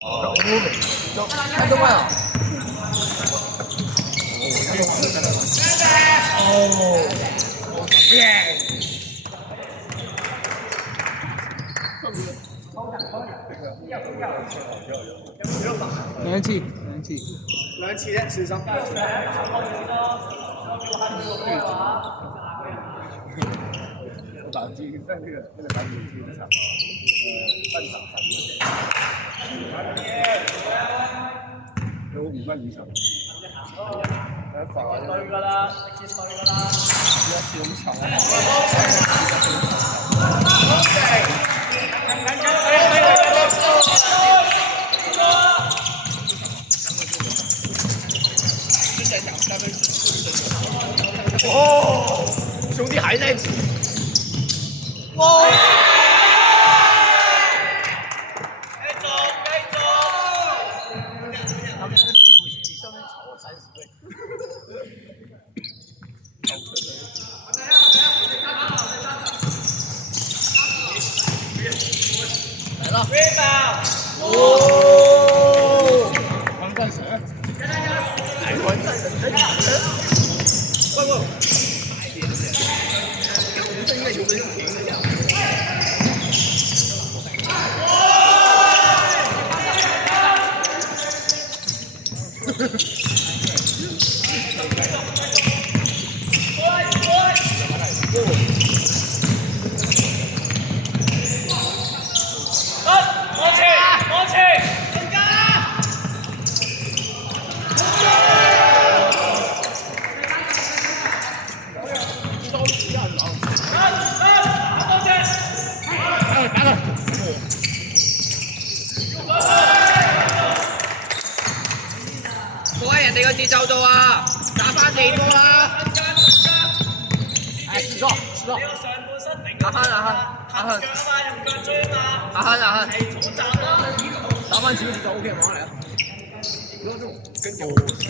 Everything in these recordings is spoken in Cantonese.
看动漫啊！哦，耶！冷气的时尚。打击在那个打击机场，半场有5万以上。来法完了。要修场啊！哦，兄弟还在一起。哇！他们的屁股比上面长了30倍。来了！哦！完战神！来完战神！喂！这应该有人停一下。快人哋個節奏度啊！打翻地波啦！係試錯，打翻，打翻少少就 OK 玩嚟啊！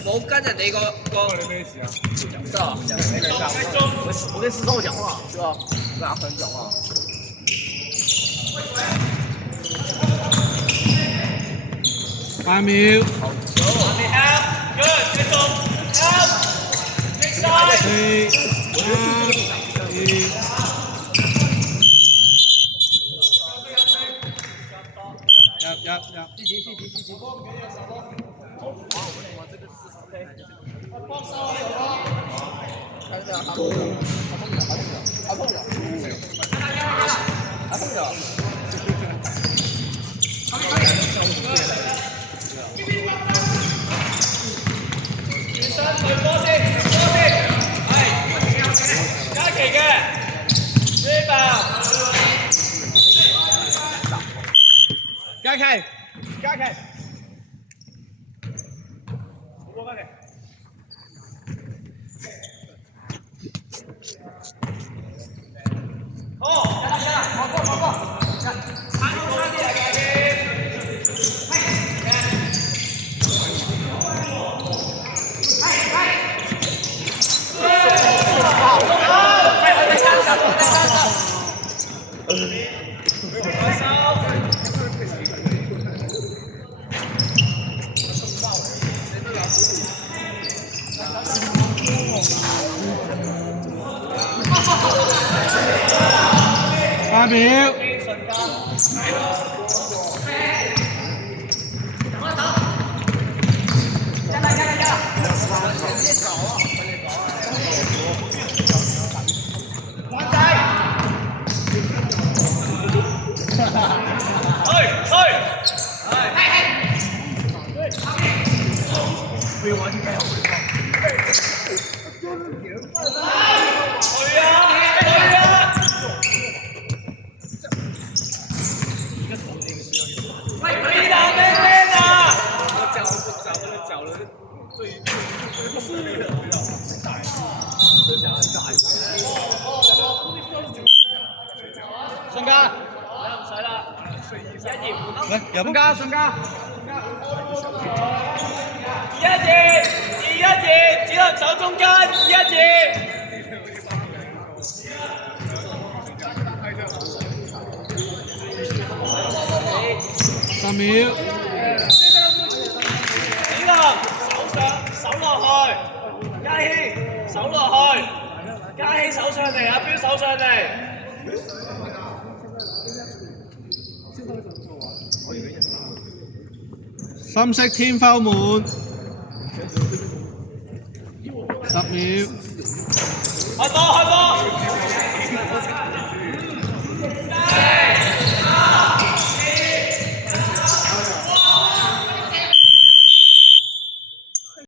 冇跟人哋個你咩事啊？是吧？我跟石头讲话，是吧？跟阿恒讲话。8秒。好球！繼續4、3、2。入。积極。看这样，他碰着。轉身對波先，係加期嘅，追爆，加期。8秒。順家，唔使啦，順家，2-1，只能守中間，2-1。3秒。走落去，加起手上嚟，阿標手上嚟。深色天花滿，10秒。開波！